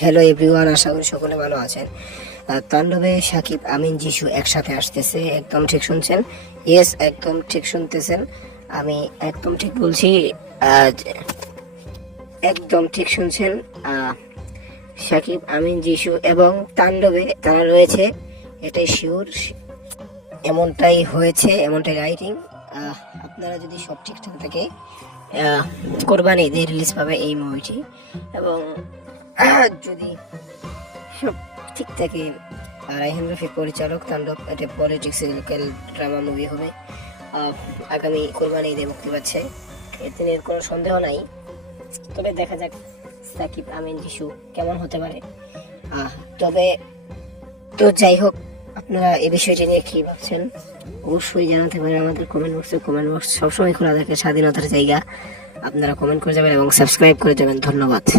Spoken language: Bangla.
হ্যালো এভরিওয়ান আশা করি সকলে ভালো আছেন। তাণ্ডবে সাকিব আমিন যিশু একসাথে আসতেছে, একদম ঠিক শুনছেন? ইয়েস একদম ঠিক শুনতেছেন। আমি একদম ঠিক বলছি একদম ঠিক শুনছেন সাকিব আমিন যিশু এবং তাণ্ডবে তারা রয়েছে, এটাই শিওর এমনটাই হয়েছে, এমনটাই রাইটিং আপনারা যদি সব ঠিকঠাক থাকে কোরবানি ঈদে রিলিজ পাবে এই মুভিটি এবং যদি সব ঠিক থাকে আর রাইহান রফিক পরিচালক, তাণ্ডব, এটা পলিটিক্সিক্যাল ড্রামা মুভি হবে। আগামী কোরবানি ঈদে মুক্তি পাচ্ছে। এতে নিয়ে কোনো সন্দেহ নাই। তবে দেখা যাক, সাকিব আমিন যিশু কেমন হতে পারে। তবে তো যাই হোক, আপনারা এই বিষয়টি নিয়ে কী ভাবছেন? অবশ্যই জানাতে পারেন আমাদের কমেন্ট বক্সে কমেন্ট বক্স সবসময় খোলা থাকে, স্বাধীনতার জায়গা। আপনারা কমেন্ট করে যাবেন এবং সাবস্ক্রাইব করে যাবেন। ধন্যবাদ।